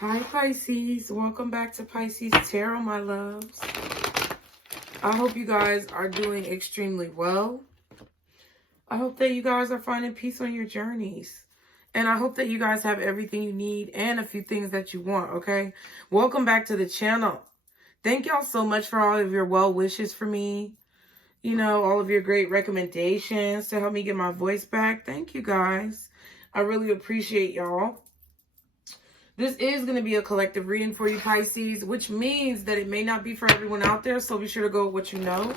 Hi Pisces, welcome back to Pisces Tarot, my loves. I hope you guys are doing extremely well. I hope that you guys are finding peace on your journeys. And I hope that you guys have everything you need and a few things that you want, okay? Welcome back to the channel. Thank y'all so much for all of your well wishes for me. You know, all of your great recommendations to help me get my voice back. Thank you guys. I really appreciate y'all. This is going to be a collective reading for you, Pisces, which means that it may not be for everyone out there, so be sure to go with what you know.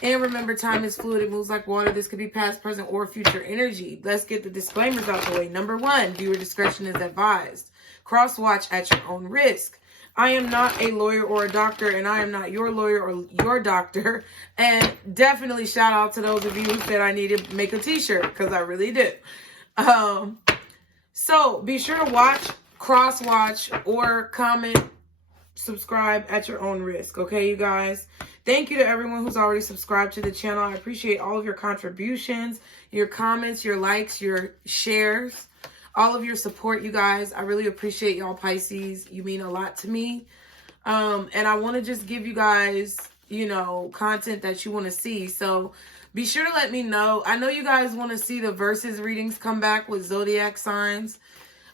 And remember, time is fluid. It moves like water. This could be past, present, or future energy. Let's get the disclaimers out the way. Number one, viewer discretion is advised. Cross-watch at your own risk. I am not a lawyer or a doctor, and I am not your lawyer or your doctor. And definitely shout out to those of you who said I need to make a t-shirt, because I really do. So be sure to watch, cross-watch, or comment, subscribe at your own risk. Okay, you guys? Thank you to everyone who's already subscribed to the channel. I appreciate all of your contributions, your comments, your likes, your shares, all of your support, you guys. I really appreciate y'all, Pisces. You mean a lot to me. And I want to just give you guys, you know, content that you want to see. So be sure to let me know. I know you guys want to see the verses readings come back with zodiac signs.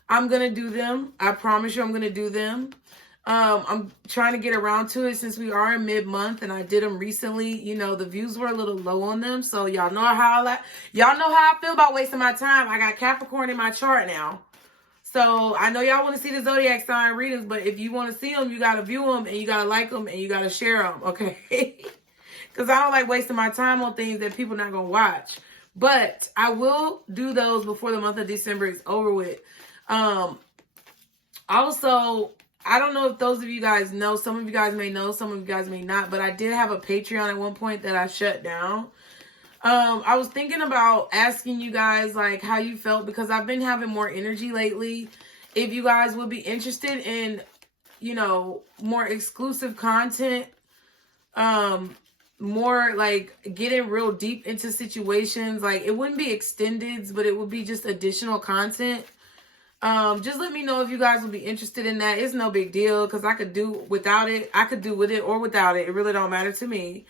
I'm going to do them. I promise you I'm going to do them. I'm trying to get around to it since we are in mid-month and I did them recently. You know, the views were a little low on them. So y'all know how I feel about wasting my time. I got Capricorn in my chart now. So I know y'all want to see the zodiac sign readings, but if you want to see them, you got to view them and you got to like them and you got to share them. Okay. Because I don't like wasting my time on things that people not going to watch. But I will do those before the month of December is over with. Also, I don't know if those of you guys know, some of you guys may know, some of you guys may not, but I did have a Patreon at one point that I shut down. I was thinking about asking you guys like how you felt because I've been having more energy lately. If you guys would be interested in, you know, more exclusive content, more like getting real deep into situations, like it wouldn't be extendeds, but it would be just additional content. Just let me know if you guys would be interested in that. It's no big deal because I could do without it. I could do with it or without it. It really don't matter to me.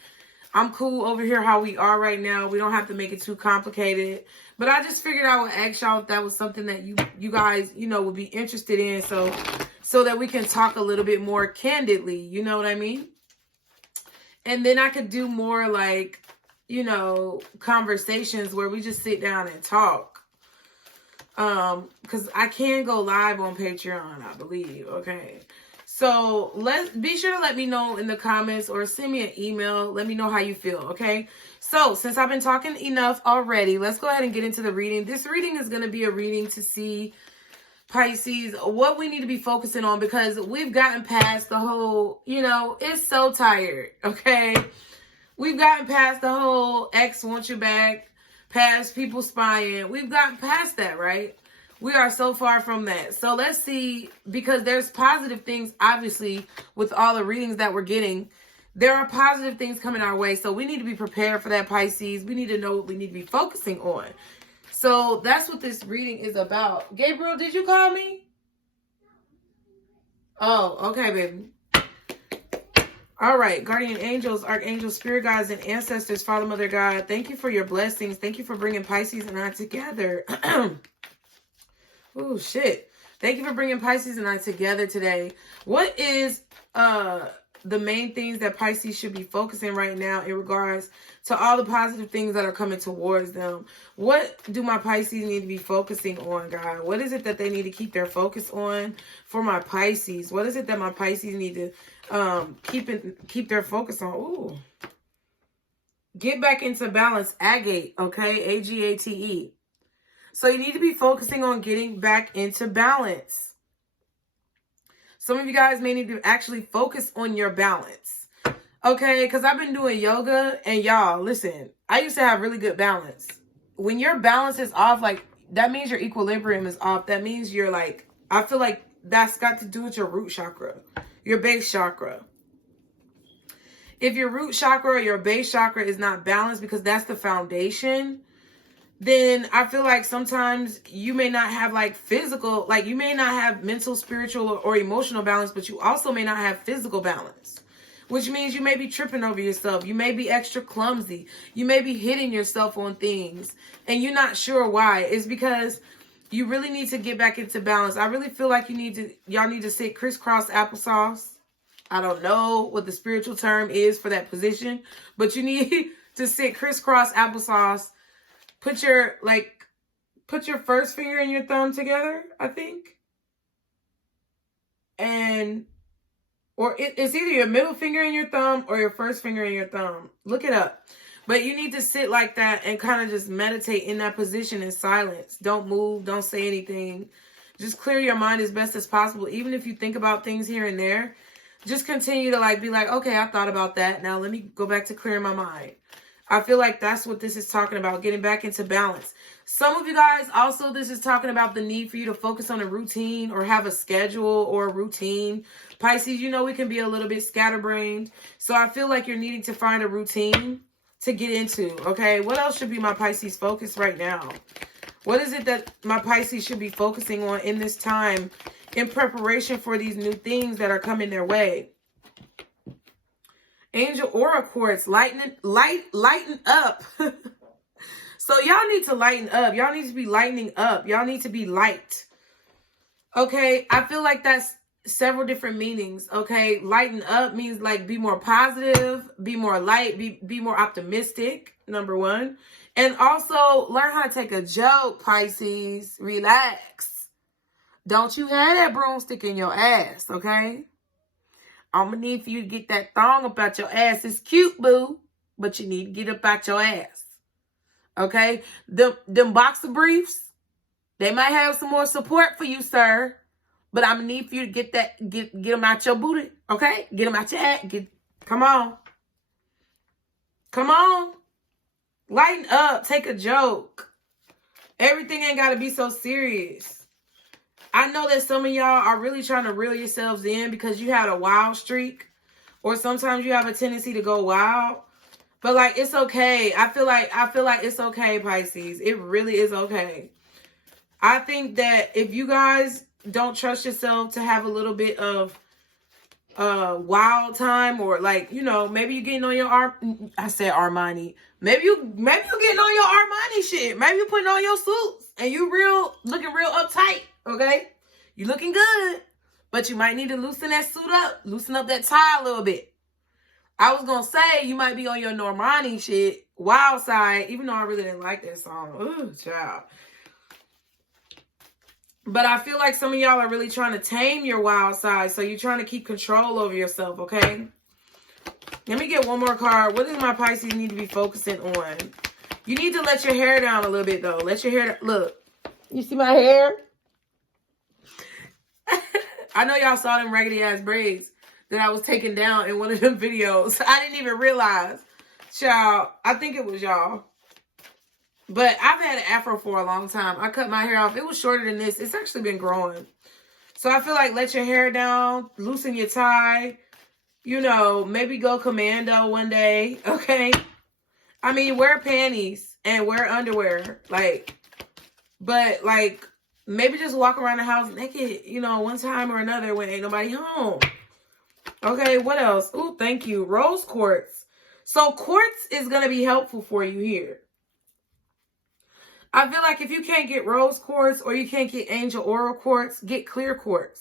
I'm cool over here how we are right now. We don't have to make it too complicated. But I just figured I would ask y'all if that was something that you guys, you know, would be interested in. So that we can talk a little bit more candidly. You know what I mean? And then I could do more like, you know, conversations where we just sit down and talk. Because I can go live on Patreon, I believe. Okay. So be sure to let me know in the comments or send me an email. Let me know how you feel. Okay. So since I've been talking enough already, let's go ahead and get into the reading. This reading is going to be a reading to see, Pisces, what we need to be focusing on because we've gotten past the whole, you know, it's so tired. Okay. We've gotten past the whole ex wants you back. Past people spying. We've gotten past that, right? We are so far from that. So let's see, because there's positive things, obviously, with all the readings that we're getting. There are positive things coming our way. So we need to be prepared for that, Pisces. We need to know what we need to be focusing on. So that's what this reading is about. Gabriel, did you call me? Oh, okay, baby. All right, guardian angels, archangels, spirit guides, and ancestors, Father, Mother, God, thank you for your blessings. Thank you for bringing Pisces and I together. Oh, shit. Thank you for bringing Pisces and I together today. What is the main things that Pisces should be focusing right now in regards to all the positive things that are coming towards them? What do my Pisces need to be focusing on, God? What is it that they need to keep their focus on for my Pisces? What is it that my Pisces need to keep their focus on? Ooh. Get back into balance. Agate, okay? A-G-A-T-E. So you need to be focusing on getting back into balance. Some of you guys may need to actually focus on your balance. Okay? Because I've been doing yoga and y'all, listen, I used to have really good balance. When your balance is off, like, that means your equilibrium is off. That means you're like, I feel like that's got to do with your root chakra. Your base chakra. If your root chakra or your base chakra is not balanced because that's the foundation, then I feel like sometimes you may not have like physical, like you may not have mental, spiritual, or emotional balance, but you also may not have physical balance, which means you may be tripping over yourself. You may be extra clumsy. You may be hitting yourself on things and you're not sure why. It's because you really need to get back into balance. I really feel like y'all need to sit crisscross applesauce. I don't know what the spiritual term is for that position, but you need to sit crisscross applesauce. Put your first finger and your thumb together, I think. Or it's either your middle finger and your thumb or your first finger and your thumb. Look it up. But you need to sit like that and kind of just meditate in that position in silence. Don't move. Don't say anything. Just clear your mind as best as possible. Even if you think about things here and there, just continue to be like, okay, I thought about that. Now let me go back to clearing my mind. I feel like that's what this is talking about, getting back into balance. Some of you guys also, this is talking about the need for you to focus on a routine or have a schedule or a routine. Pisces, you know we can be a little bit scatterbrained. So I feel like you're needing to find a routine to get into, okay? What else should be my Pisces focus right now? What is it that my Pisces should be focusing on in this time in preparation for these new things that are coming their way? Angel Aura Quartz, lighten up. So y'all need to lighten up. Y'all need to be lightening up. Y'all need to be light. Okay, I feel like that's several different meanings. Okay, lighten up means like be more positive, be more light, be more optimistic, number one. And also learn how to take a joke, Pisces. Relax. Don't you have that broomstick in your ass, okay? I'm going to need for you to get that thong up out your ass. It's cute, boo, but you need to get up out your ass. Okay? Them boxer briefs, they might have some more support for you, sir. But I'm going to need for you to get them out your booty. Okay? Get them out your ass. Come on. Come on. Lighten up. Take a joke. Everything ain't got to be so serious. I know that some of y'all are really trying to reel yourselves in because you had a wild streak. Or sometimes you have a tendency to go wild. But like, it's okay. I feel like it's okay, Pisces. It really is okay. I think that if you guys don't trust yourself to have a little bit of wild time, or like, you know, maybe you're getting on your Armani. Maybe you getting on your Armani shit. Maybe you putting on your suits and you looking real uptight. Okay, you looking good, but you might need to loosen that suit up, loosen up that tie a little bit. I was gonna say you might be on your Normani shit, wild side, even though I really didn't like that song. Ooh, child. But I feel like some of y'all are really trying to tame your wild side, so you're trying to keep control over yourself, okay? Let me get one more card. What does my Pisces need to be focusing on? You need to let your hair down a little bit, though. Let your hair, look. You see my hair? I know y'all saw them raggedy ass braids that I was taking down in one of them videos. I didn't even realize. Child, I think it was y'all. But I've had an afro for a long time. I cut my hair off. It was shorter than this. It's actually been growing. So I feel like let your hair down, loosen your tie. You know, maybe go commando one day, okay? I mean, wear panties and wear underwear. But maybe just walk around the house naked, you know, one time or another when ain't nobody home. Okay, what else? Ooh, thank you. Rose quartz. So quartz is going to be helpful for you here. I feel like if you can't get rose quartz or you can't get angel aura quartz, get clear quartz.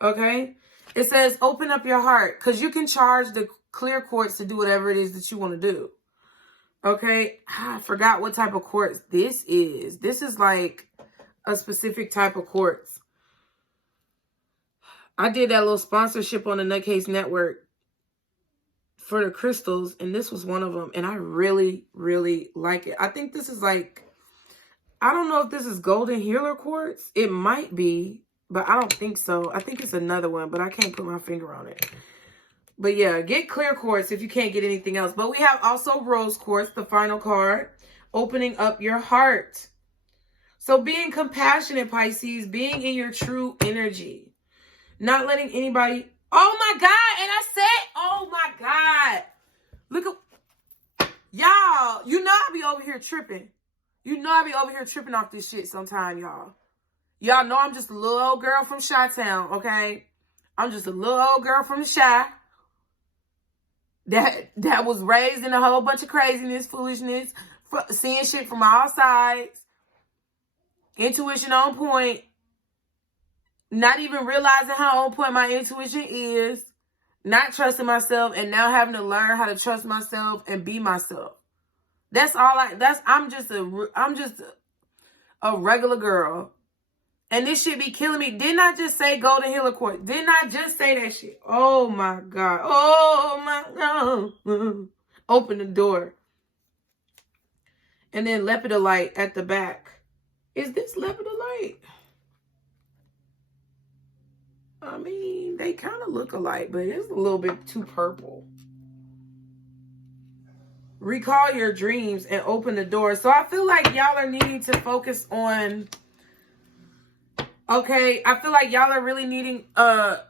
Okay? It says open up your heart because you can charge the clear quartz to do whatever it is that you want to do. Okay? I forgot what type of quartz this is. This is like a specific type of quartz. I did that little sponsorship on the NutCase Network for the crystals, and this was one of them, and I really, really like it. I think this is like, I don't know if this is golden healer quartz. It might be, but I don't think so. I think it's another one, but I can't put my finger on it. But yeah, get clear quartz if you can't get anything else. But we have also rose quartz, the final card, opening up your heart. So being compassionate, Pisces, being in your true energy, not letting anybody, oh my God, and I said, oh my God, look at, y'all, you know I be over here tripping. You know I be over here tripping off this shit sometime, y'all. Y'all know I'm just a little old girl from Chi-Town, okay? I'm just a little old girl from the Chi that was raised in a whole bunch of craziness, foolishness, seeing shit from all sides, intuition on point, not even realizing how on point my intuition is, not trusting myself, and now having to learn how to trust myself and be myself. I'm just a regular girl. And this shit be killing me. Didn't I just say Golden Hill Court? Didn't I just say that shit? Oh my God. Oh my God. Open the door. And then lepidolite at the back. Is this lepidolite? I mean, they kind of look alike, but it's a little bit too purple. Recall your dreams and open the door. So I feel like y'all are needing to focus on... Okay, I feel like y'all are really needing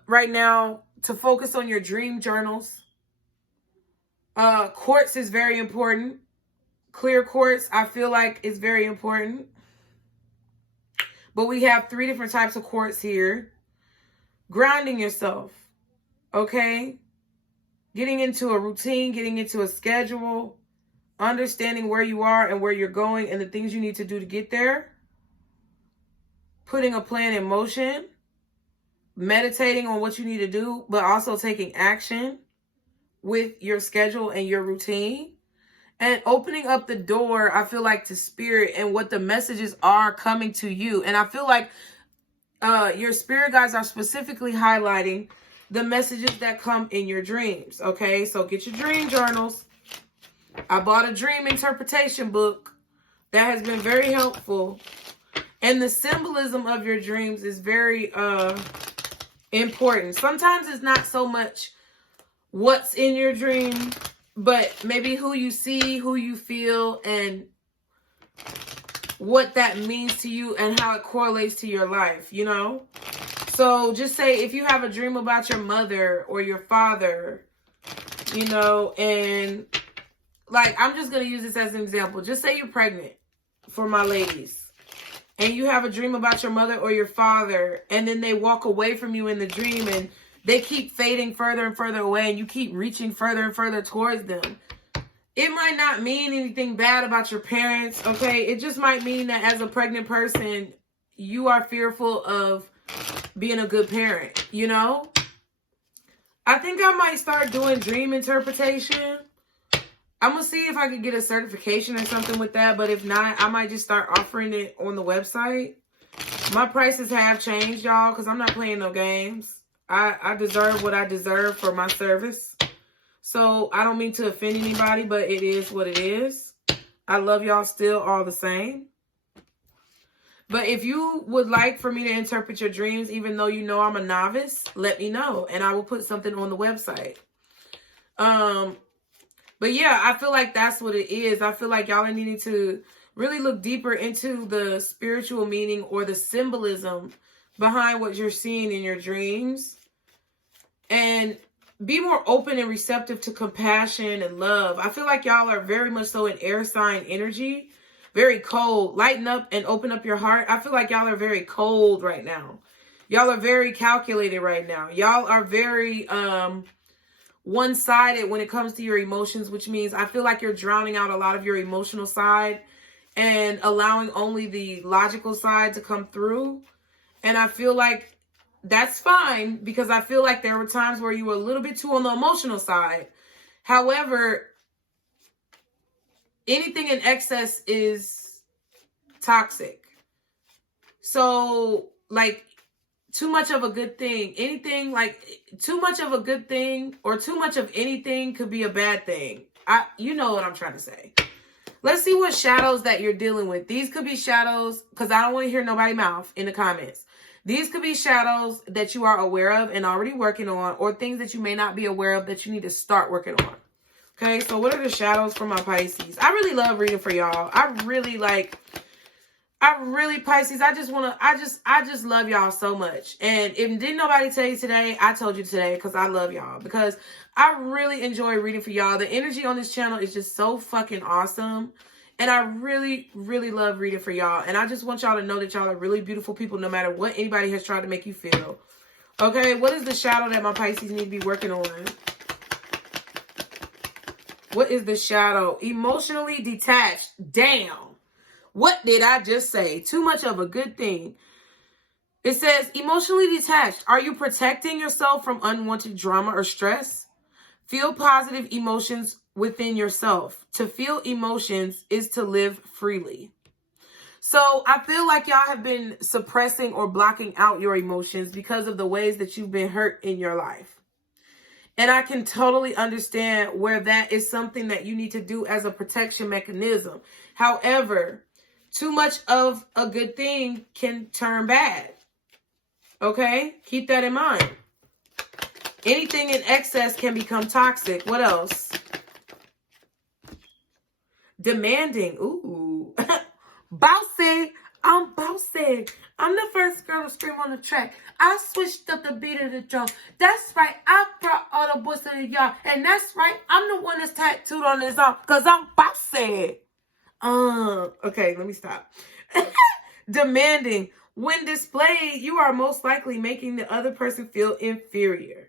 right now to focus on your dream journals. Quartz is very important. Clear quartz, I feel like, is very important. But we have 3 different types of quartz here. Grounding yourself, okay? Getting into a routine, getting into a schedule, understanding where you are and where you're going and the things you need to do to get there. Putting a plan in motion, meditating on what you need to do, but also taking action with your schedule and your routine, and opening up the door, I feel like, to spirit and what the messages are coming to you. And I feel like your spirit guides are specifically highlighting the messages that come in your dreams. Okay, so get your dream journals. I bought a dream interpretation book that has been very helpful. And the symbolism of your dreams is very important. Sometimes it's not so much what's in your dream, but maybe who you see, who you feel, and what that means to you and how it correlates to your life, you know? So just say if you have a dream about your mother or your father, you know, and like, I'm just going to use this as an example. Just say you're pregnant, for my ladies. And you have a dream about your mother or your father, and then they walk away from you in the dream, and they keep fading further and further away, and you keep reaching further and further towards them. It might not mean anything bad about your parents, okay? It just might mean that as a pregnant person, you are fearful of being a good parent, you know? I think I might start doing dream interpretation. I'm going to see if I could get a certification or something with that. But if not, I might just start offering it on the website. My prices have changed, y'all, because I'm not playing no games. I deserve what I deserve for my service. So I don't mean to offend anybody, but it is what it is. I love y'all still all the same. But if you would like for me to interpret your dreams, even though you know I'm a novice, let me know. And I will put something on the website. But yeah, I feel like that's what it is. I feel like y'all are needing to really look deeper into the spiritual meaning or the symbolism behind what you're seeing in your dreams. And be more open and receptive to compassion and love. I feel like y'all are very much so in air sign energy. Very cold. Lighten up and open up your heart. I feel like y'all are very cold right now. Y'all are very calculated right now. Y'all are very... one-sided when it comes to your emotions, which means I feel like you're drowning out a lot of your emotional side and allowing only the logical side to come through. And I feel like that's fine, because I feel like there were times where you were a little bit too on the emotional side. However, anything in excess is toxic. So, like, too much of a good thing, anything like too much of a good thing or too much of anything could be a bad thing. You know what I'm trying to say. Let's see what shadows that you're dealing with. These could be shadows, because I don't want to hear nobody's mouth in the comments. These could be shadows that you are aware of and already working on, or things that you may not be aware of that you need to start working on. Okay, so what are the shadows for my Pisces? I really love reading for y'all. I really, Pisces, I just love y'all so much. And if didn't nobody tell you today, I told you today, because I love y'all. Because I really enjoy reading for y'all. The energy on this channel is just so fucking awesome. And I really, really love reading for y'all. And I just want y'all to know that y'all are really beautiful people no matter what anybody has tried to make you feel. Okay, what is the shadow that my Pisces need to be working on? What is the shadow? Emotionally detached. Damn. What did I just say? Too much of a good thing. It says, emotionally detached. Are you protecting yourself from unwanted drama or stress? Feel positive emotions within yourself. To feel emotions is to live freely. So I feel like y'all have been suppressing or blocking out your emotions because of the ways that you've been hurt in your life. And I can totally understand where that is something that you need to do as a protection mechanism. However, too much of a good thing can turn bad. Okay? Keep that in mind. Anything in excess can become toxic. What else? Demanding. Ooh. Bossy. I'm bossy. I'm the first girl to scream on the track. I switched up the beat of the drum. That's right. I brought all the boys to the yard. And that's right. I'm the one that's tattooed on his arm. Because I'm bossy. Okay, let me stop. Demanding. When displayed, you are most likely making the other person feel inferior.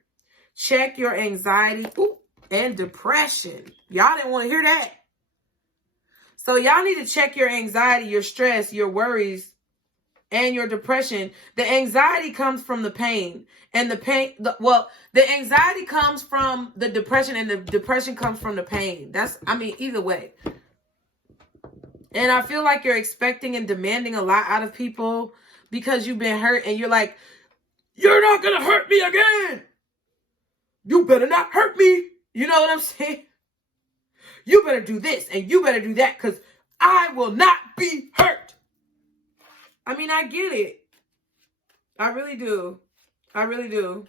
Check your anxiety and depression. Y'all didn't want to hear that. So y'all need to check your anxiety, your stress, your worries, and your depression. The anxiety comes from the pain. And the anxiety comes from the depression, and the depression comes from the pain. Either way. And I feel like you're expecting and demanding a lot out of people because you've been hurt, and you're like, you're not going to hurt me again. You better not hurt me. You know what I'm saying? You better do this and you better do that because I will not be hurt. I mean, I get it. I really do. I really do.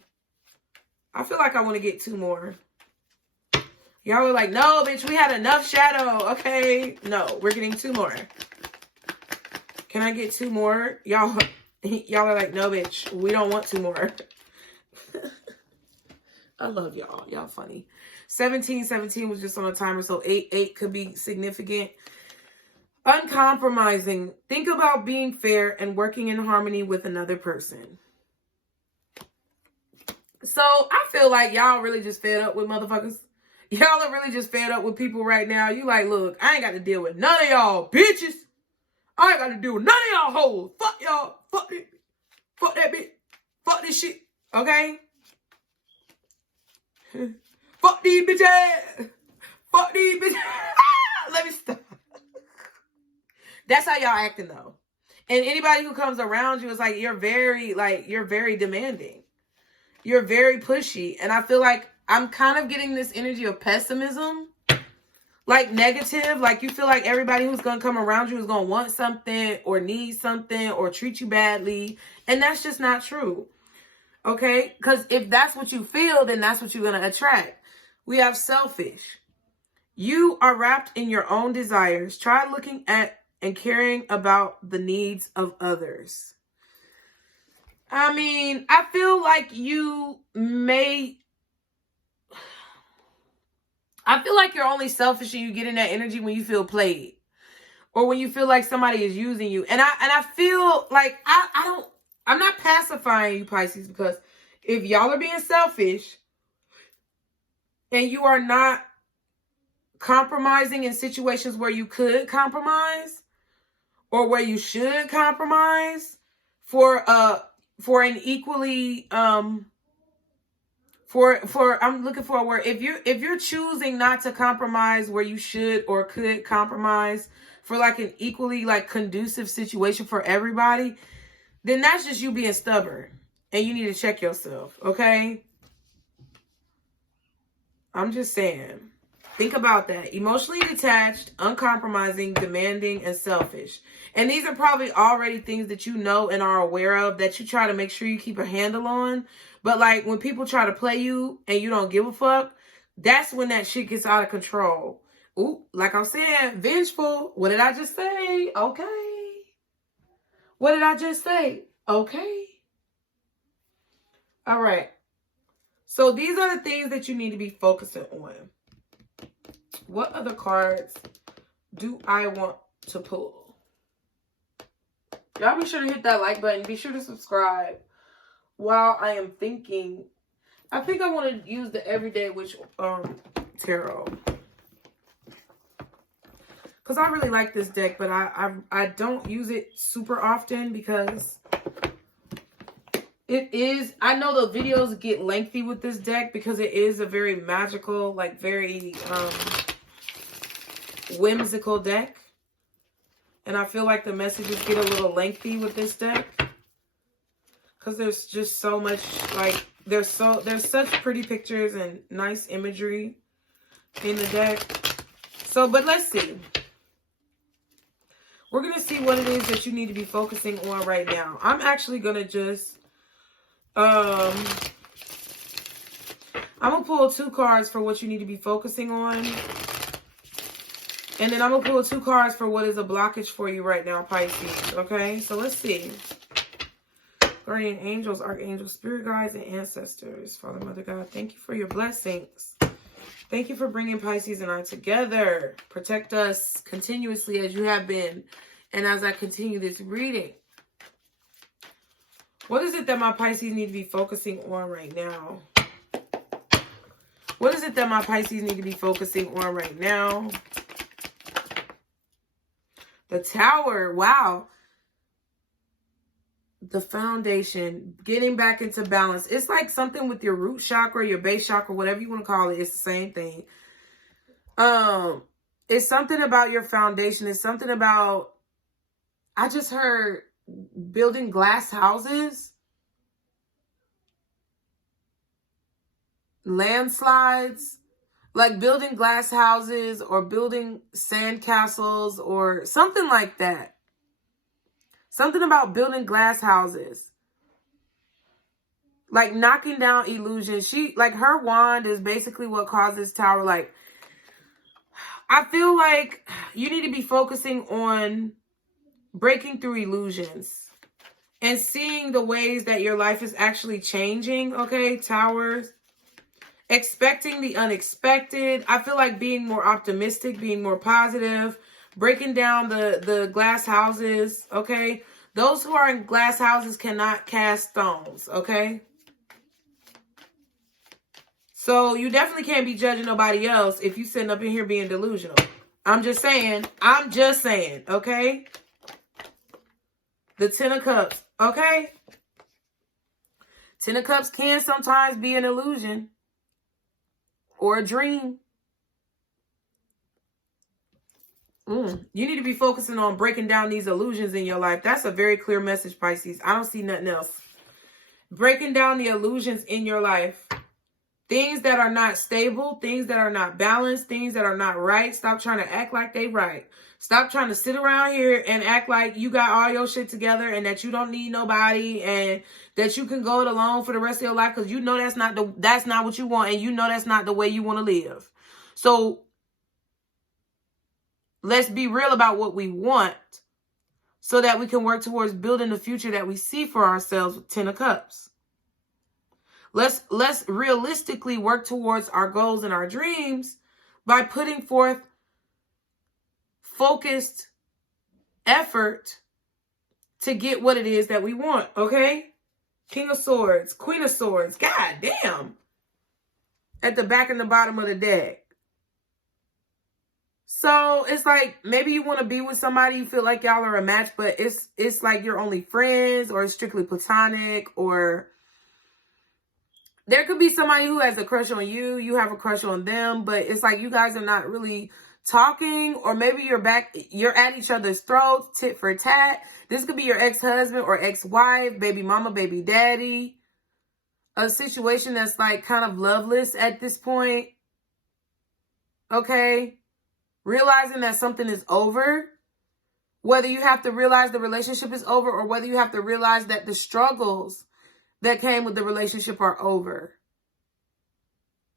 I feel like I want to get 2 more. Y'all are like, no, bitch, we had enough shadow. Okay. No, we're getting 2 more. Can I get 2 more? Y'all are like, no, bitch, we don't want 2 more. I love y'all. Y'all funny. 17 was just on a timer, so 8 could be significant. Uncompromising. Think about being fair and working in harmony with another person. So I feel like y'all really just fed up with motherfuckers. Y'all are really just fed up with people right now. You like, look, I ain't got to deal with none of y'all bitches. I ain't got to deal with none of y'all hoes. Fuck y'all. Fuck it. Fuck that bitch. Fuck this shit. Okay? Fuck these bitches. Fuck these bitches. Let me stop. That's how y'all acting though. And anybody who comes around you is like, you're very demanding. You're very pushy. And I feel like I'm kind of getting this energy of pessimism. Like negative. Like you feel like everybody who's going to come around you is going to want something or need something or treat you badly. And that's just not true. Okay? Because if that's what you feel, then that's what you're going to attract. We have selfish. You are wrapped in your own desires. Try looking at and caring about the needs of others. I mean, I feel like you're only selfish and you get in that energy when you feel played. Or when you feel like somebody is using you. And I feel like I'm not pacifying you, Pisces, because if y'all are being selfish and you are not compromising in situations where you could compromise or where you should compromise for an equally I'm looking for a word. If you're choosing not to compromise where you should or could compromise for like an equally like conducive situation for everybody, then that's just you being stubborn and you need to check yourself, okay? I'm just saying. Think about that. Emotionally detached, uncompromising, demanding, and selfish. And these are probably already things that you know and are aware of that you try to make sure you keep a handle on. But like when people try to play you and you don't give a fuck, that's when that shit gets out of control. Ooh, like I'm saying, vengeful. What did I just say? Okay. What did I just say? Okay. All right. So these are the things that you need to be focusing on. What other cards do I want to pull? Y'all be sure to hit that like button. Be sure to subscribe. While I am thinking, I think I want to use the Everyday Witch Tarot. Because I really like this deck, but I don't use it super often because it is, I know the videos get lengthy with this deck because it is a very magical, like very whimsical deck. And I feel like the messages get a little lengthy with this deck. Because there's just so much, like, there's such pretty pictures and nice imagery in the deck. So, but let's see. We're going to see what it is that you need to be focusing on right now. I'm actually going to just, I'm going to pull 2 cards for what you need to be focusing on. And then I'm going to pull 2 cards for what is a blockage for you right now, Pisces. Okay, so let's see. Guardian angels, archangels, spirit guides, and ancestors. Father, Mother, God, thank you for your blessings. Thank you for bringing Pisces and I together. Protect us continuously as you have been. And as I continue this reading. What is it that my Pisces need to be focusing on right now? What is it that my Pisces need to be focusing on right now? The Tower. Wow. The foundation. Getting back into balance. It's like something with your root chakra, your base chakra, whatever you want to call it. It's the same thing. It's something about your foundation. It's something about, I just heard building glass houses. Landslides. Like building glass houses or building sand castles or something like that. Something about building glass houses. Like knocking down illusions. Like her wand is basically what caused this tower. Like, I feel like you need to be focusing on breaking through illusions and seeing the ways that your life is actually changing. Okay, Towers. Expecting the unexpected. I feel like being more optimistic, being more positive, breaking down the glass houses. Okay, those who are in glass houses cannot cast stones. Okay, so you definitely can't be judging nobody else if you sitting up in here being delusional. I'm just saying. Okay. The 10 of Cups. Okay. 10 of Cups can sometimes be an illusion. Or a dream. You need to be focusing on breaking down these illusions in your life. That's a very clear message, Pisces. I don't see nothing else. Breaking down the illusions in your life. Things that are not stable. Things that are not balanced. Things that are not right. Stop trying to act like they right. Stop trying to sit around here and act like you got all your shit together and that you don't need nobody and that you can go it alone for the rest of your life because you know that's not what you want and you know that's not the way you want to live. So let's be real about what we want so that we can work towards building the future that we see for ourselves with 10 of Cups. Let's realistically work towards our goals and our dreams by putting forth focused effort to get what it is that we want, okay? King of Swords, Queen of Swords, god damn. At the back and the bottom of the deck. So it's like maybe you want to be with somebody, you feel like y'all are a match, but it's like you're only friends or it's strictly platonic, or there could be somebody who has a crush on you, you have a crush on them, but it's like you guys are not really talking, or maybe you're at each other's throats, tit for tat. This could be your ex-husband or ex-wife, baby mama, baby daddy. A situation that's like kind of loveless at this point. Okay? Realizing that something is over. Whether you have to realize the relationship is over or whether you have to realize that the struggles that came with the relationship are over.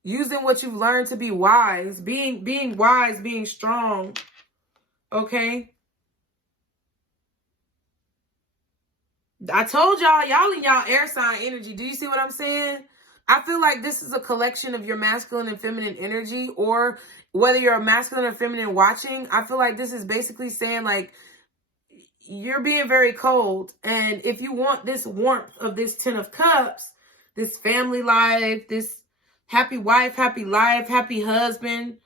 Using what you've learned to be wise. Being wise, being strong. Okay? I told y'all in y'all air sign energy. Do you see what I'm saying? I feel like this is a collection of your masculine and feminine energy, or whether you're a masculine or feminine watching, I feel like this is basically saying like, you're being very cold. And if you want this warmth of this 10 of Cups, this family life, this happy wife, happy life, happy husband,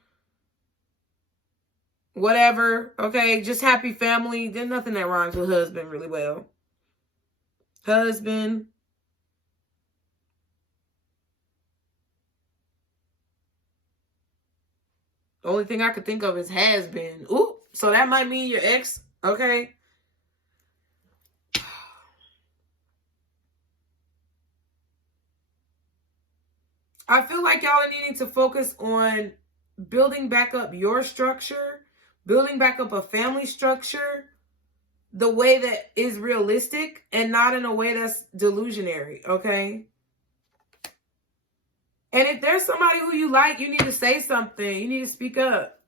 whatever, okay, just happy family. There's nothing that rhymes with husband really well. Husband. The only thing I could think of is has been. Ooh, so that might mean your ex, okay? I feel like y'all are needing to focus on building back up your structure, building back up a family structure the way that is realistic and not in a way that's delusionary, okay? And if there's somebody who you like, you need to say something. You need to speak up.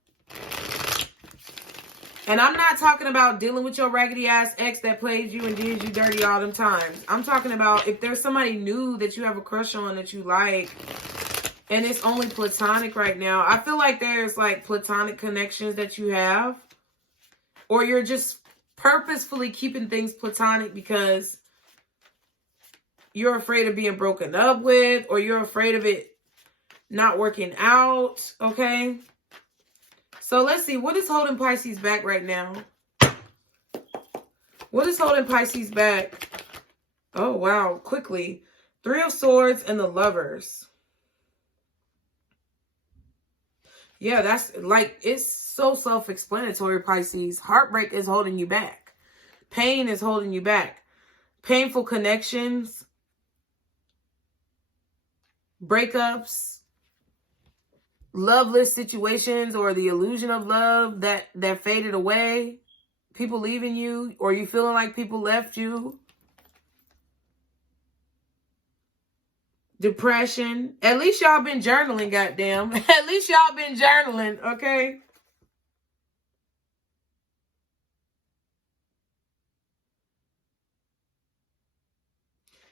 And I'm not talking about dealing with your raggedy ass ex that played you and did you dirty all them times. I'm talking about if there's somebody new that you have a crush on that you like, and it's only platonic right now. I feel like there's like platonic connections that you have, or you're just purposefully keeping things platonic because you're afraid of being broken up with, or you're afraid of it not working out, okay? So let's see, what is holding Pisces back right now? What is holding Pisces back? Oh, wow, quickly. 3 of Swords and the Lovers. Yeah, that's like, it's so self-explanatory, Pisces. Heartbreak is holding you back. Pain is holding you back. Painful connections. Breakups. Loveless situations, or the illusion of love that faded away. People leaving you, or you feeling like people left you. Depression. At least y'all been journaling, goddamn. At least y'all been journaling, okay?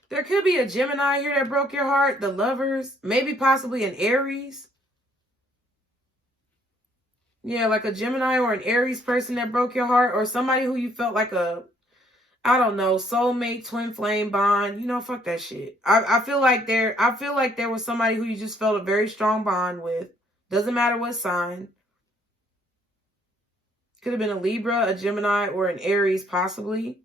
There could be a Gemini here that broke your heart. The Lovers. Maybe possibly an Aries. Yeah, like a Gemini or an Aries person that broke your heart, or somebody who you felt like a, I don't know, soulmate, twin flame bond. You know, fuck that shit. I feel like there was somebody who you just felt a very strong bond with. Doesn't matter what sign. Could have been a Libra, a Gemini, or an Aries possibly.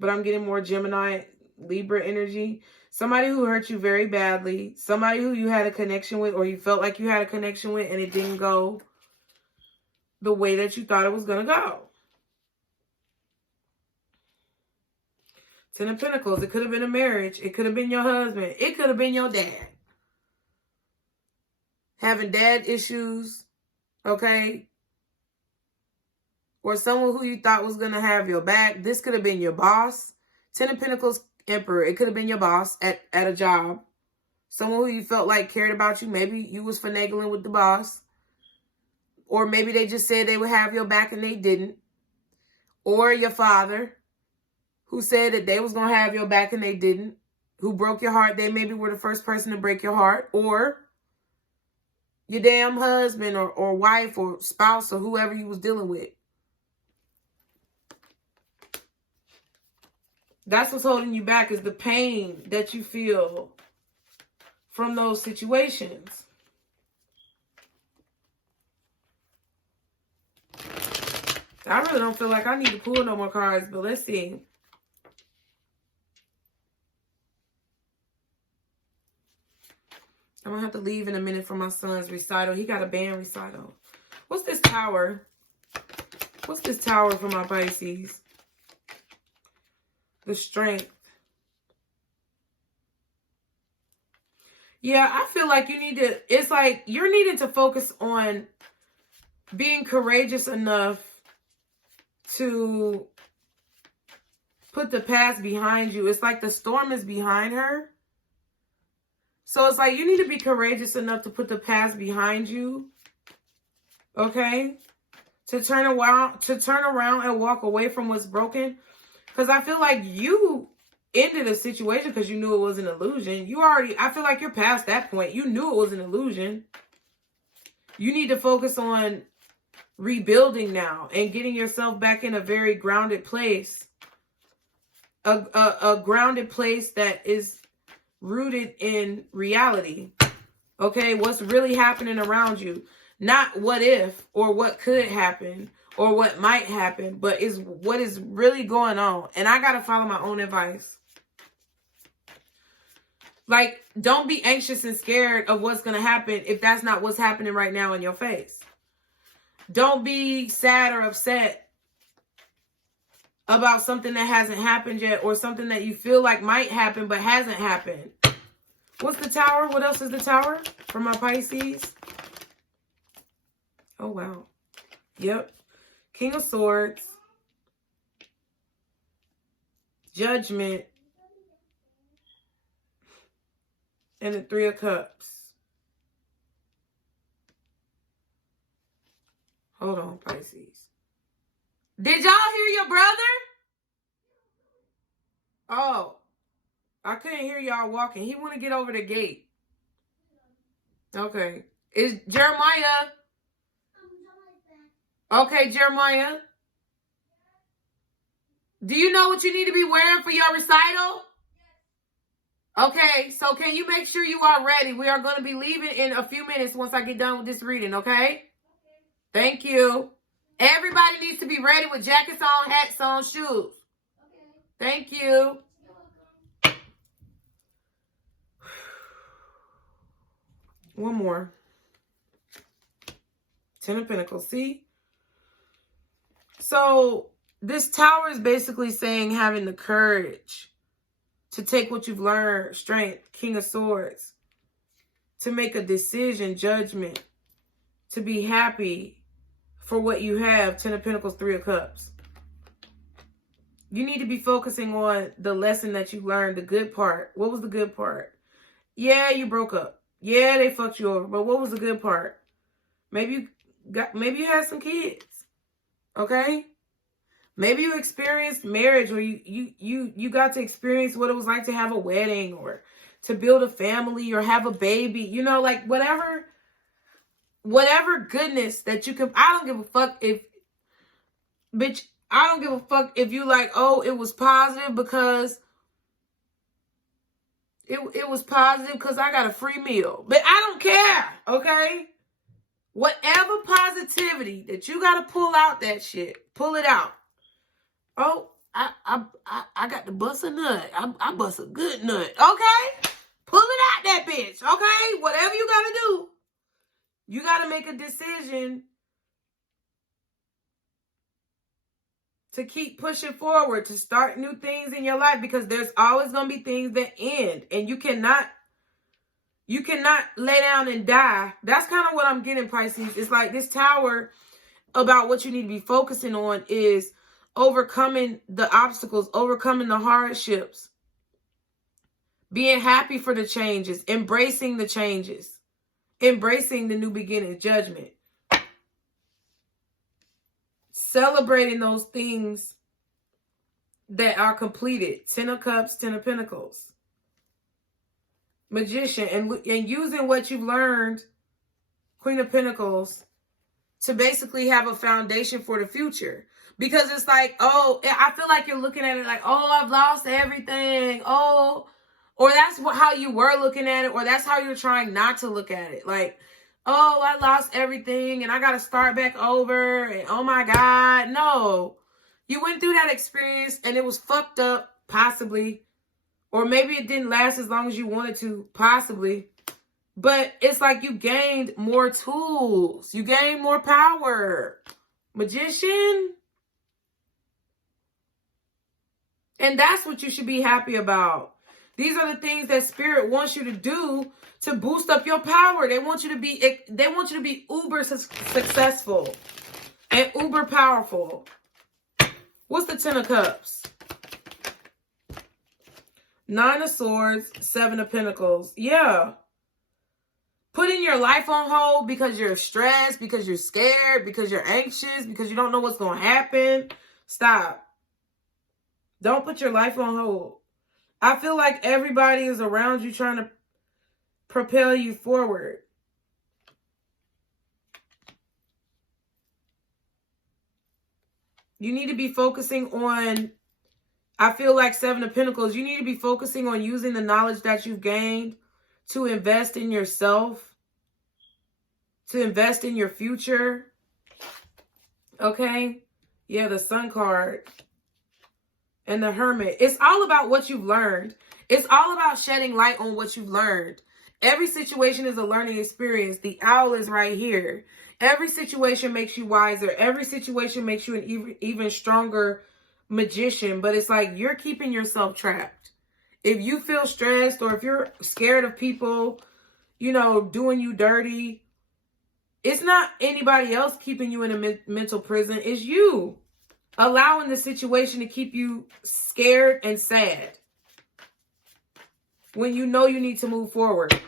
But I'm getting more Gemini, Libra energy. Somebody who hurt you very badly. Somebody who you had a connection with, or you felt like you had a connection with, and it didn't go the way that you thought it was going to go. 10 of Pentacles. It could have been a marriage. It could have been your husband. It could have been your dad. Having dad issues. Okay. Or someone who you thought was going to have your back. This could have been your boss. 10 of Pentacles, Emperor. It could have been your boss at a job. Someone who you felt like cared about you. Maybe you was finagling with the boss. Or maybe they just said they would have your back and they didn't. Or your father, who said that they was going to have your back and they didn't. Who broke your heart. They maybe were the first person to break your heart. Or your damn husband or wife or spouse or whoever you was dealing with. That's what's holding you back, is the pain that you feel from those situations. I really don't feel like I need to pull no more cards, but let's see. I'm going to have to leave in a minute for my son's recital. He got a band recital. What's this Tower? What's this Tower for my Pisces? The Strength. Yeah, I feel like you need to, it's like you're needing to focus on being courageous enough to put the past behind you. It's like the storm is behind her. So it's like you need to be courageous enough to put the past behind you. Okay? To turn around and walk away from what's broken. Because I feel like you, ended a situation because you knew it was an illusion. I feel like you're past that point. You knew it was an illusion. You need to focus on rebuilding now and getting yourself back in a very grounded place. A grounded place that is rooted in reality. Okay, what's really happening around you. Not what if or what could happen or what might happen, but is what is really going on. And I got to follow my own advice. Like, don't be anxious and scared of what's going to happen if that's not what's happening right now in your face. Don't be sad or upset about something that hasn't happened yet or something that you feel like might happen but hasn't happened. What's the Tower? What else is the Tower for my Pisces? Oh, wow. Yep. King of Swords. Judgment. And the Three of Cups. Hold on, Pisces. Did y'all hear your brother? Oh. I couldn't hear y'all walking. He want to get over the gate. Okay. Is Jeremiah? Okay, Jeremiah. Do you know what you need to be wearing for your recital? Okay, so can you make sure you are ready? We are going to be leaving in a few minutes once I get done with this reading, okay? Thank you. Everybody needs to be ready with jackets on, hats on, shoes. Thank you. One more. Ten of Pentacles. See? So this Tower is basically saying having the courage to take what you've learned, strength, King of Swords, to make a decision, judgment, to be happy for what you have, Ten of Pentacles, Three of Cups. You need to be focusing on the lesson that you learned, the good part. What was the good part? Yeah, you broke up. Yeah, they fucked you over, but what was the good part? Maybe you had some kids. Okay? Maybe you experienced marriage, or you got to experience what it was like to have a wedding or to build a family or have a baby. You know, like whatever goodness that you can. I don't give a fuck if, bitch, I don't give a fuck if you like, oh, it was positive because it was positive because I got a free meal. But I don't care, okay? Whatever positivity that you got to pull out that shit, pull it out. Oh, I got to bust a nut. I bust a good nut, okay? Pull it out that bitch, okay? Whatever you got to do, you got to make a decision to keep pushing forward, to start new things in your life, because there's always going to be things that end, and you cannot lay down and die. That's kind of what I'm getting, Pisces. It's like this Tower about what you need to be focusing on is overcoming the obstacles, overcoming the hardships, being happy for the changes, embracing the changes, embracing the new beginning, judgment. Celebrating those things that are completed. Ten of Cups, Ten of Pentacles. Magician. And using what you've learned, Queen of Pentacles, to basically have a foundation for the future. Because it's like, oh, I feel like you're looking at it like, oh, I've lost everything. Oh, or that's how you were looking at it. Or that's how you're trying not to look at it. Like, oh, I lost everything and I got to start back over. And oh my God. No, you went through that experience and it was fucked up, possibly. Or maybe it didn't last as long as you wanted to, possibly. But it's like you gained more tools. You gained more power. Magician. And that's what you should be happy about. These are the things that Spirit wants you to do to boost up your power. They want you to be uber successful and uber powerful. What's the Ten of Cups? Nine of Swords, Seven of Pentacles. Yeah. Putting your life on hold because you're stressed, because you're scared, because you're anxious, because you don't know what's going to happen. Stop. Don't put your life on hold. I feel like everybody is around you trying to propel you forward. You need to be focusing on, I feel like Seven of Pentacles, you need to be focusing on using the knowledge that you've gained to invest in yourself, to invest in your future. Okay? Yeah, the Sun card. And the Hermit. It's all about what you've learned. It's all about shedding light on what you've learned. Every situation is a learning experience. The owl is right here. Every situation makes you wiser. Every situation makes you an even stronger magician. But it's like you're keeping yourself trapped. If you feel stressed or if you're scared of people, you know, doing you dirty, it's not anybody else keeping you in a mental prison. It's you allowing the situation to keep you scared and sad when you know you need to move forward.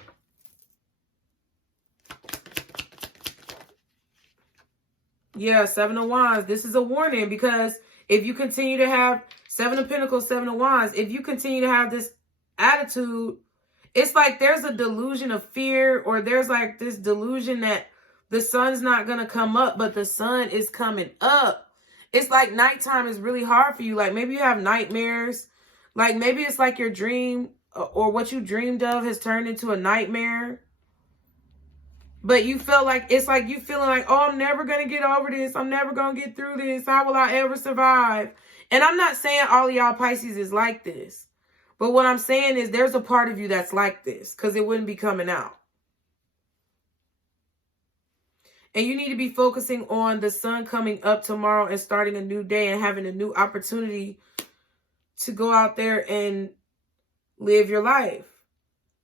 Yeah, Seven of Wands. This is a warning, because if you continue to have Seven of Pentacles, Seven of Wands, if you continue to have this attitude, it's like there's a delusion of fear, or there's like this delusion that the sun's not going to come up, but the sun is coming up. It's like nighttime is really hard for you. Like maybe you have nightmares. Like maybe it's like your dream or what you dreamed of has turned into a nightmare. But you feel like, it's like you feeling like, oh, I'm never going to get over this. I'm never going to get through this. How will I ever survive? And I'm not saying all of y'all Pisces is like this. But what I'm saying is there's a part of you that's like this, because it wouldn't be coming out. And you need to be focusing on the sun coming up tomorrow and starting a new day and having a new opportunity to go out there and live your life.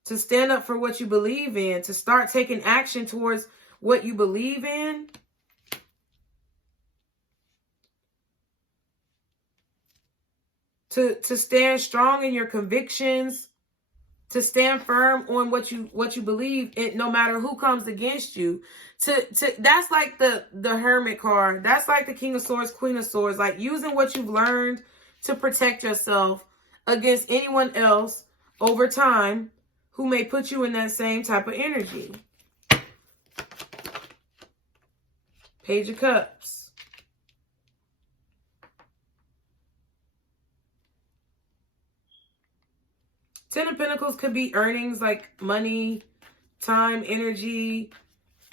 To stand up for what you believe in. To start taking action towards what you believe in. To stand strong in your convictions. To stand firm on what you believe in, no matter who comes against you. That's like the Hermit card. That's like the King of Swords, Queen of Swords. Like using what you've learned to protect yourself against anyone else over time who may put you in that same type of energy. Page of Cups. Ten of Pentacles could be earnings, like money, time, energy,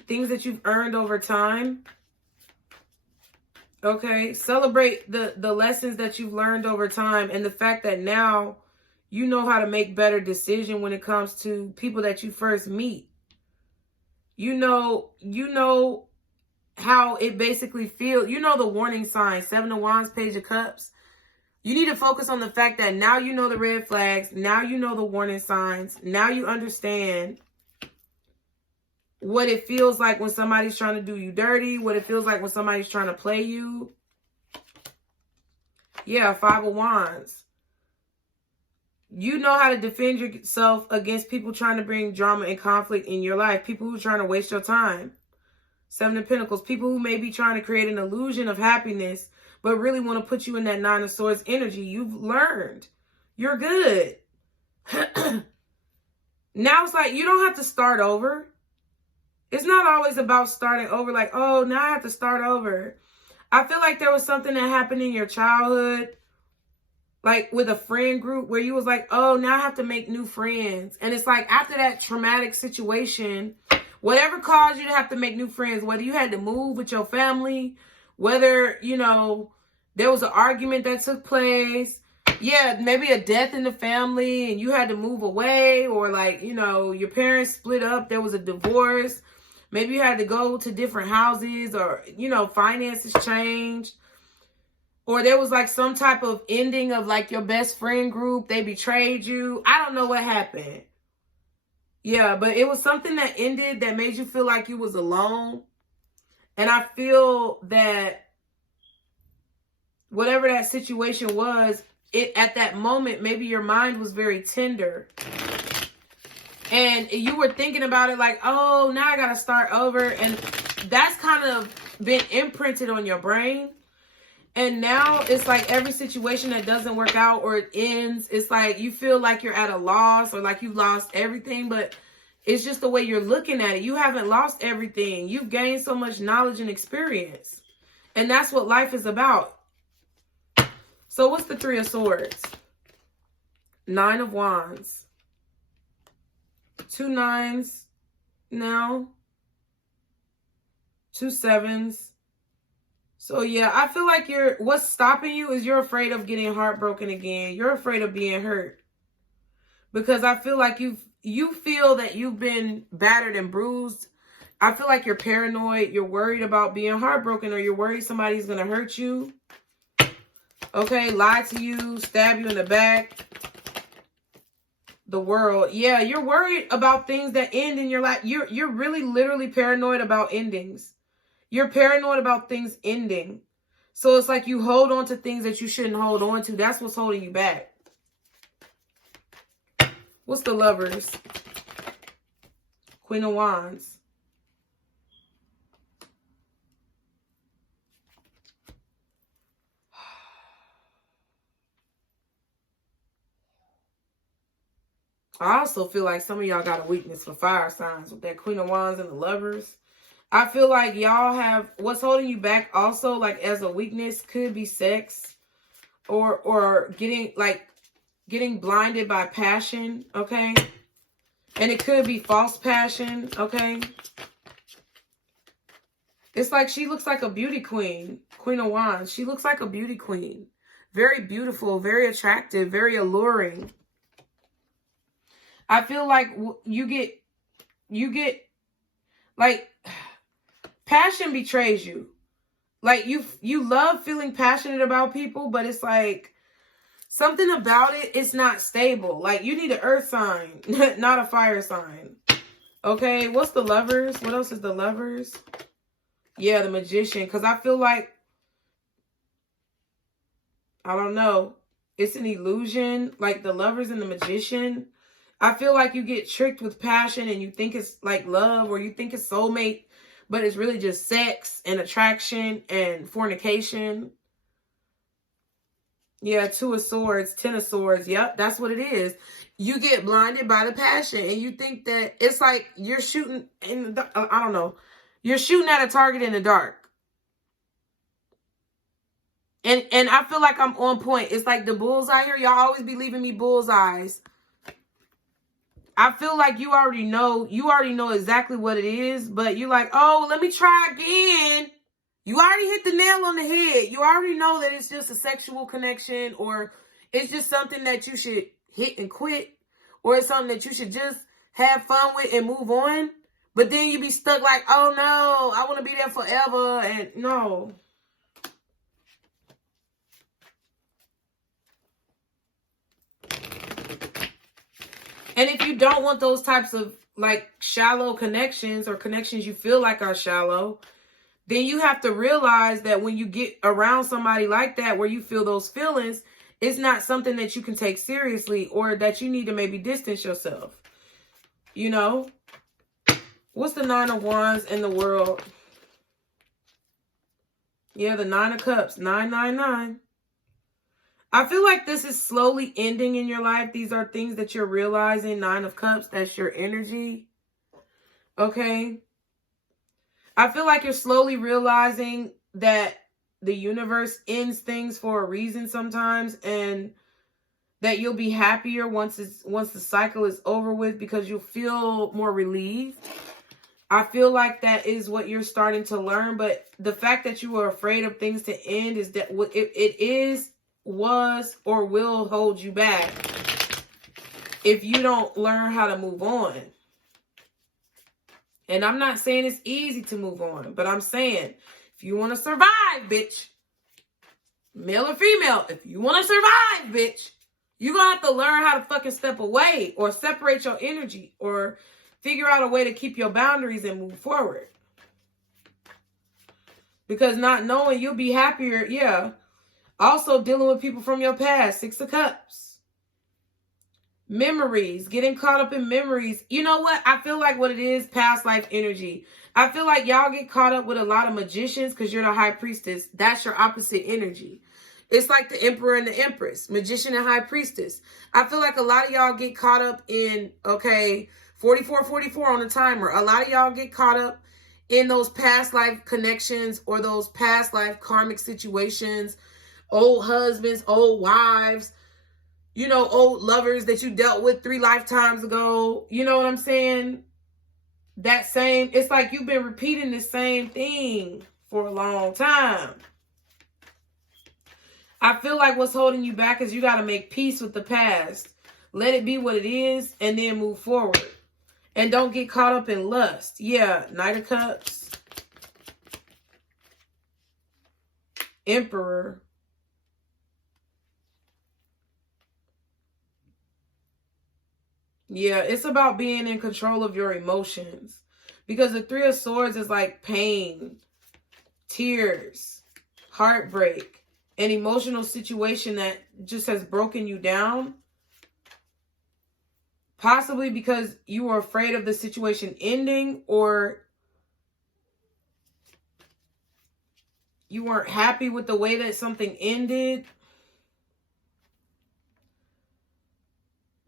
things that you've earned over time. Okay, celebrate the lessons that you've learned over time and the fact that now you know how to make better decisions when it comes to people that you first meet. You know how it basically feels. You know the warning signs. Seven of Wands, Page of Cups. You need to focus on the fact that now you know the red flags. Now you know the warning signs. Now you understand what it feels like when somebody's trying to do you dirty. What it feels like when somebody's trying to play you. Yeah, Five of Wands. You know how to defend yourself against people trying to bring drama and conflict in your life. People who are trying to waste your time. Seven of Pentacles. People who may be trying to create an illusion of happiness, but really want to put you in that Nine of Swords energy. You've learned. You're good. Now it's like you don't have to start over. It's not always about starting over. Like, oh, now I have to start over. I feel like there was something that happened in your childhood, like with a friend group, where you was like, oh, now I have to make new friends. And it's like after that traumatic situation, whatever caused you to have to make new friends, whether you had to move with your family, whether, you know, there was an argument that took place. Yeah, maybe a death in the family and you had to move away, or like, you know, your parents split up. There was a divorce. Maybe you had to go to different houses, or, you know, finances changed. Or there was like some type of ending of like your best friend group. They betrayed you. I don't know what happened. Yeah, but it was something that ended that made you feel like you was alone. And I feel that whatever that situation was, at that moment, maybe your mind was very tender. And you were thinking about it like, oh, now I got to start over. And that's kind of been imprinted on your brain. And now it's like every situation that doesn't work out or it ends, it's like you feel like you're at a loss or like you've lost everything, but it's just the way you're looking at it. You haven't lost everything. You've gained so much knowledge and experience. And that's what life is about. So what's the Three of Swords? Nine of Wands. 2 9s now. 2 7s. So yeah, I feel like what's stopping you is you're afraid of getting heartbroken again. You're afraid of being hurt. Because I feel like you feel that you've been battered and bruised. I feel like you're paranoid. You're worried about being heartbroken, or you're worried somebody's going to hurt you. Okay, lie to you, stab you in the back. The World. Yeah, you're worried about things that end in your life. You're really literally paranoid about endings. You're paranoid about things ending. So it's like you hold on to things that you shouldn't hold on to. That's what's holding you back. What's the Lovers? Queen of Wands. I also feel like some of y'all got a weakness for fire signs with that Queen of Wands and the Lovers. I feel like y'all have, what's holding you back also, like as a weakness, could be sex or getting blinded by passion, okay? And it could be false passion, okay? It's like she looks like a beauty queen, Queen of Wands. She looks like a beauty queen. Very beautiful, very attractive, very alluring. I feel like you get like passion betrays you. Like you love feeling passionate about people, but it's like something about it, it's not stable. Like you need an earth sign, not a fire sign. Okay, what's the Lovers? What else is the Lovers? Yeah, the Magician. Because I feel like, I don't know, it's an illusion. Like the Lovers and the Magician. I feel like you get tricked with passion and you think it's like love or you think it's soulmate, but it's really just sex and attraction and fornication. Yeah, 2 of Swords, 10 of Swords. Yep, that's what it is. You get blinded by the passion and you think that it's like you're shooting in the, I don't know. You're shooting at a target in the dark. And I feel like I'm on point. It's like the bullseye here. Y'all always be leaving me bullseyes. I feel like you already know exactly what it is, but you're like, oh, let me try again. You already hit the nail on the head. You already know that it's just a sexual connection, or it's just something that you should hit and quit, or it's something that you should just have fun with and move on. But then you be stuck like, oh no, I want to be there forever. And no. And if you don't want those types of like shallow connections or connections you feel like are shallow, then you have to realize that when you get around somebody like that, where you feel those feelings, it's not something that you can take seriously, or that you need to maybe distance yourself. You know? What's the 9 of Wands in the World? Yeah, the 9 of Cups. 999. I feel like this is slowly ending in your life. These are things that you're realizing. 9 of Cups, that's your energy. Okay? I feel like you're slowly realizing that the universe ends things for a reason sometimes, and that you'll be happier once the cycle is over with, because you'll feel more relieved. I feel like that is what you're starting to learn, but the fact that you are afraid of things to end is that was, or will hold you back if you don't learn how to move on. And I'm not saying it's easy to move on, but I'm saying if you want to survive, bitch, male or female, if you want to survive, bitch, you're going to have to learn how to fucking step away, or separate your energy, or figure out a way to keep your boundaries and move forward. Because not knowing, you'll be happier, yeah. Also dealing with people from your past, 6 of Cups. Memories, getting caught up in memories. You know what? I feel like what it is, past life energy. I feel like y'all get caught up with a lot of magicians because you're the high priestess. That's your opposite energy. It's like the emperor and the empress, magician and high priestess. I feel like a lot of y'all get caught up in, okay, 44 on the timer. A lot of y'all get caught up in those past life connections or those past life karmic situations, old husbands, old wives, you know, old lovers that you dealt with 3 lifetimes ago. You know what I'm saying? That same, it's like you've been repeating the same thing for a long time. I feel like what's holding you back is you got to make peace with the past. Let it be what it is and then move forward. And don't get caught up in lust. Yeah, Knight of Cups. Emperor. Yeah, it's about being in control of your emotions. Because the 3 of Swords is like pain, tears, heartbreak, an emotional situation that just has broken you down. Possibly because you were afraid of the situation ending, or you weren't happy with the way that something ended.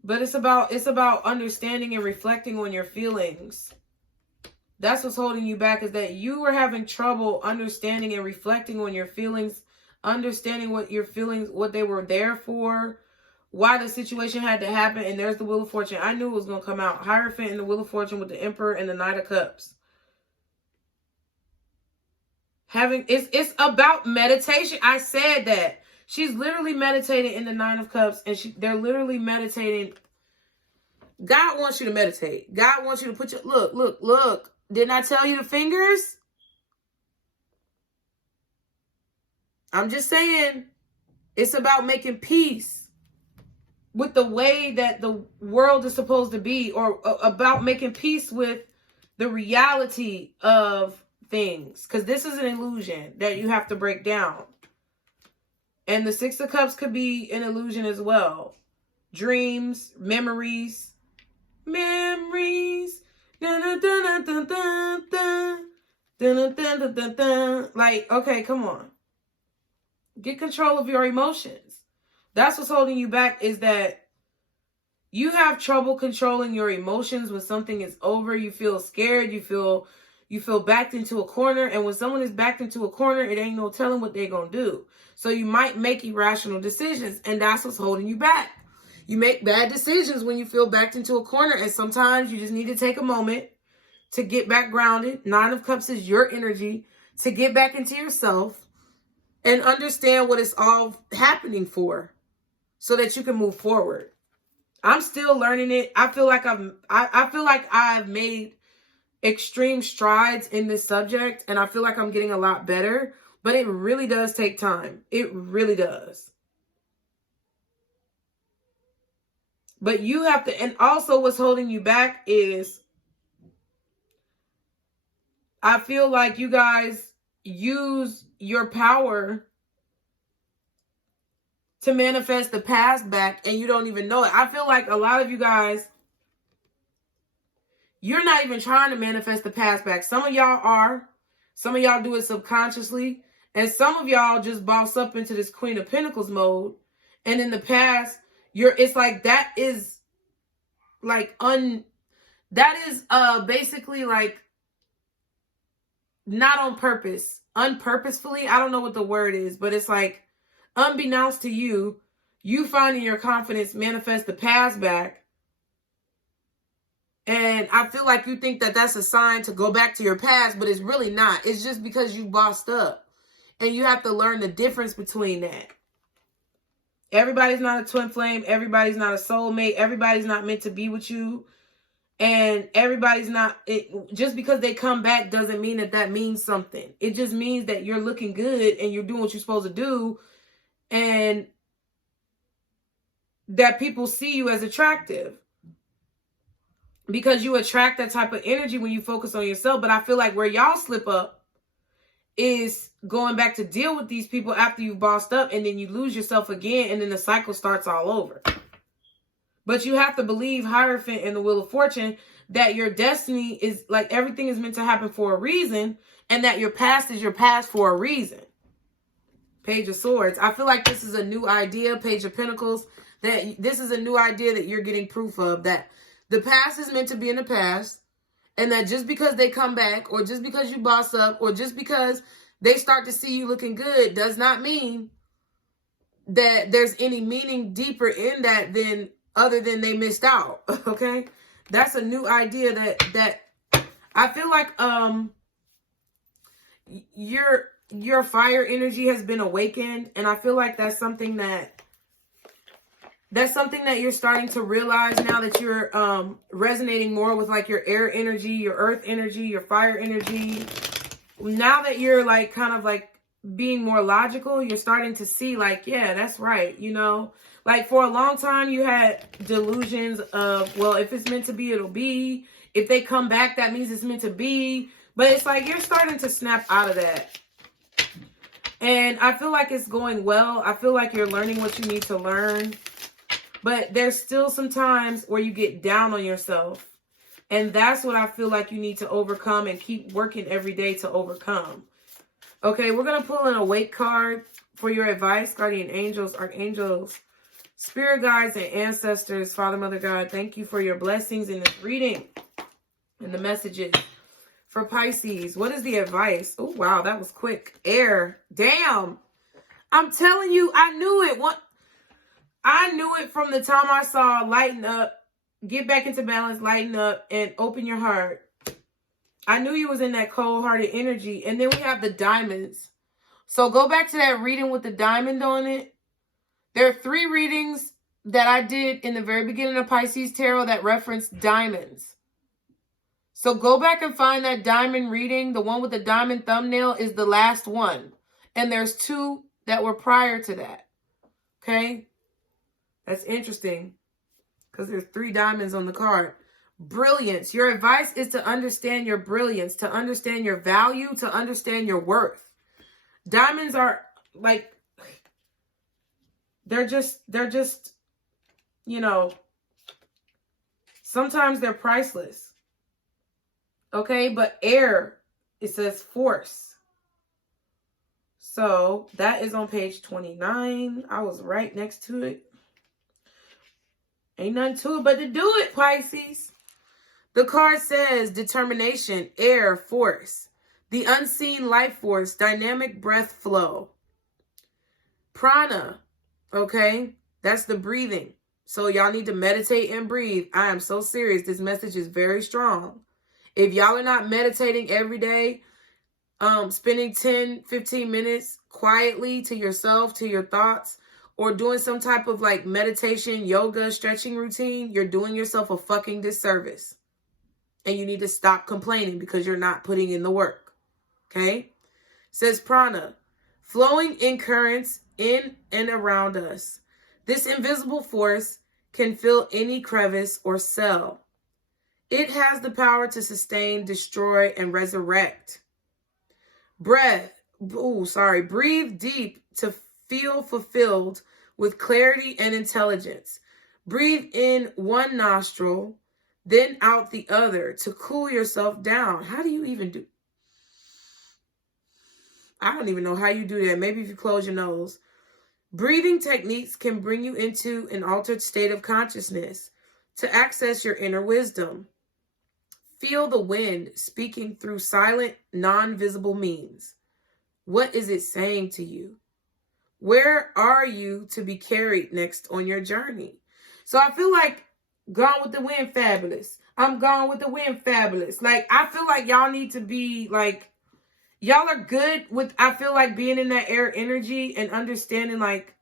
But it's about understanding and reflecting on your feelings. That's what's holding you back, is that you were having trouble understanding and reflecting on your feelings, understanding what your feelings, what they were there for, why the situation had to happen. And there's the Wheel of Fortune. I knew it was going to come out. Hierophant and the Wheel of Fortune with the Emperor and the Knight of Cups. It's about meditation. I said that. She's literally meditating in the 9 of Cups, and they're literally meditating. God wants you to meditate. God wants you to put your, look. Didn't I tell you the fingers? I'm just saying, it's about making peace with the way that the world is supposed to be, or about making peace with the reality of things. Because this is an illusion that you have to break down. And the 6 of Cups could be an illusion as well. Dreams, memories. Memories. Like, okay, come on. Get control of your emotions. That's what's holding you back, is that you have trouble controlling your emotions when something is over. You feel scared. You feel backed into a corner. And when someone is backed into a corner, it ain't no telling what they're going to do. So you might make irrational decisions, and that's what's holding you back. You make bad decisions when you feel backed into a corner, and sometimes you just need to take a moment to get back grounded. 9 of Cups is your energy to get back into yourself and understand what it's all happening for, so that you can move forward. I'm still learning it. I feel like I've made extreme strides in this subject, and I feel like I'm getting a lot better, but it really does take time. It really does. But you have to, and also what's holding you back is, I feel like you guys use your power to manifest the past back, and you don't even know it. I feel like a lot of you guys, you're not even trying to manifest the past back. Some of y'all are. Some of y'all do it subconsciously. And some of y'all just boss up into this Queen of Pentacles mode. And in the past, it's like that is like basically like not on purpose. Unpurposefully. I don't know what the word is, but it's like unbeknownst to you, you finding your confidence manifest the past back. And I feel like you think that that's a sign to go back to your past, but it's really not. It's just because you bossed up. And you have to learn the difference between that. Everybody's not a twin flame. Everybody's not a soulmate. Everybody's not meant to be with you. And everybody's not, just because they come back doesn't mean that means something. It just means that you're looking good and you're doing what you're supposed to do. And that people see you as attractive. Because you attract that type of energy when you focus on yourself. But I feel like where y'all slip up is going back to deal with these people after you've bossed up, and then you lose yourself again, and then the cycle starts all over. But you have to believe, Hierophant and the Wheel of Fortune, that your destiny is like everything is meant to happen for a reason, and that your past is your past for a reason. Page of Swords. I feel like this is a new idea, Page of Pentacles, that this is a new idea that you're getting proof of, that the past is meant to be in the past, and that just because they come back, or just because you boss up, or just because they start to see you looking good, does not mean that there's any meaning deeper in that than other than they missed out. Okay? That's a new idea that I feel like your fire energy has been awakened, and I feel like that's something that you're starting to realize now, that you're resonating more with like your air energy, your earth energy, your fire energy. Now that you're like kind of like being more logical, you're starting to see like, yeah, that's right. You know, like for a long time you had delusions of, well, if it's meant to be, it'll be. If they come back, that means it's meant to be. But it's like you're starting to snap out of that. And I feel like it's going well. I feel like you're learning what you need to learn. But there's still some times where you get down on yourself. And that's what I feel like you need to overcome and keep working every day to overcome. Okay, we're going to pull an Awake card for your advice. Guardian angels, archangels, spirit guides, and ancestors. Father, Mother, God, thank you for your blessings in this reading and the messages. For Pisces, what is the advice? Oh, wow, that was quick. Air. Damn. I'm telling you, I knew it. I knew it from the time I saw lighten up, get back into balance, lighten up, and open your heart. I knew you was in that cold-hearted energy. And then we have the diamonds. So go back to that reading with the diamond on it. There are 3 readings that I did in the very beginning of Pisces Tarot that referenced diamonds. So go back and find that diamond reading. The one with the diamond thumbnail is the last one. And there's 2 that were prior to that. Okay? That's interesting. Because there's 3 diamonds on the card. Brilliance. Your advice is to understand your brilliance, to understand your value, to understand your worth. Diamonds are like, they're just, you know, sometimes they're priceless. Okay, but air, it says force. So that is on page 29. I was right next to it. Ain't nothing to it but to do it, Pisces. The card says determination, air, force. The unseen life force, dynamic breath flow. Prana, okay? That's the breathing. So y'all need to meditate and breathe. I am so serious. This message is very strong. If y'all are not meditating every day, spending 10, 15 minutes quietly to yourself, to your thoughts, or doing some type of like meditation, yoga, stretching routine, you're doing yourself a fucking disservice. And you need to stop complaining because you're not putting in the work. Okay? Says prana, flowing in currents in and around us. This invisible force can fill any crevice or cell. It has the power to sustain, destroy, and resurrect. Breathe deep to feel fulfilled with clarity and intelligence. Breathe in one nostril, then out the other to cool yourself down. How do you even do? I don't even know how you do that. Maybe if you close your nose. Breathing techniques can bring you into an altered state of consciousness to access your inner wisdom. Feel the wind speaking through silent, non-visible means. What is it saying to you? Where are you to be carried next on your journey? So I feel like Gone with the Wind fabulous. I'm gone with the wind fabulous. Like, I feel like y'all need to be like, y'all are good with, I feel like being in that air energy and understanding like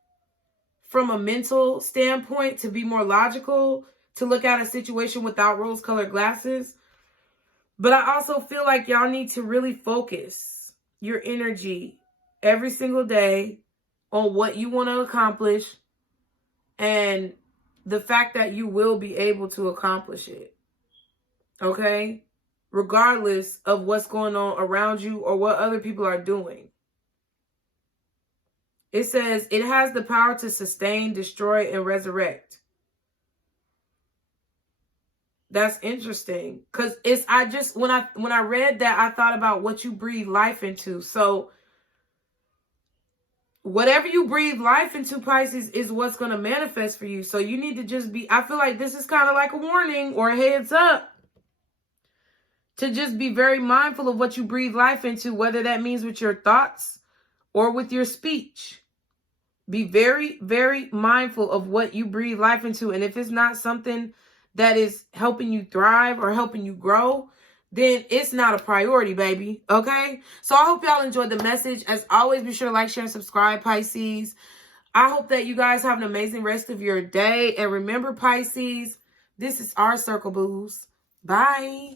from a mental standpoint to be more logical, to look at a situation without rose-colored glasses. But I also feel like y'all need to really focus your energy every single day on what you want to accomplish and the fact that you will be able to accomplish it. Okay? Regardless of what's going on around you or what other people are doing. It says it has the power to sustain, destroy, and resurrect. That's interesting. Because when I read that, I thought about what you breathe life into. So whatever you breathe life into, Pisces, is what's going to manifest for you. So you need to just be, I feel like this is kind of like a warning or a heads up to just be very mindful of what you breathe life into, whether that means with your thoughts or with your speech. Be very, very mindful of what you breathe life into. And if it's not something that is helping you thrive or helping you grow, then it's not a priority, baby. Okay? So I hope y'all enjoyed the message. As always, be sure to like, share, and subscribe, Pisces. I hope that you guys have an amazing rest of your day. And remember, Pisces, this is our circle, booze. Bye.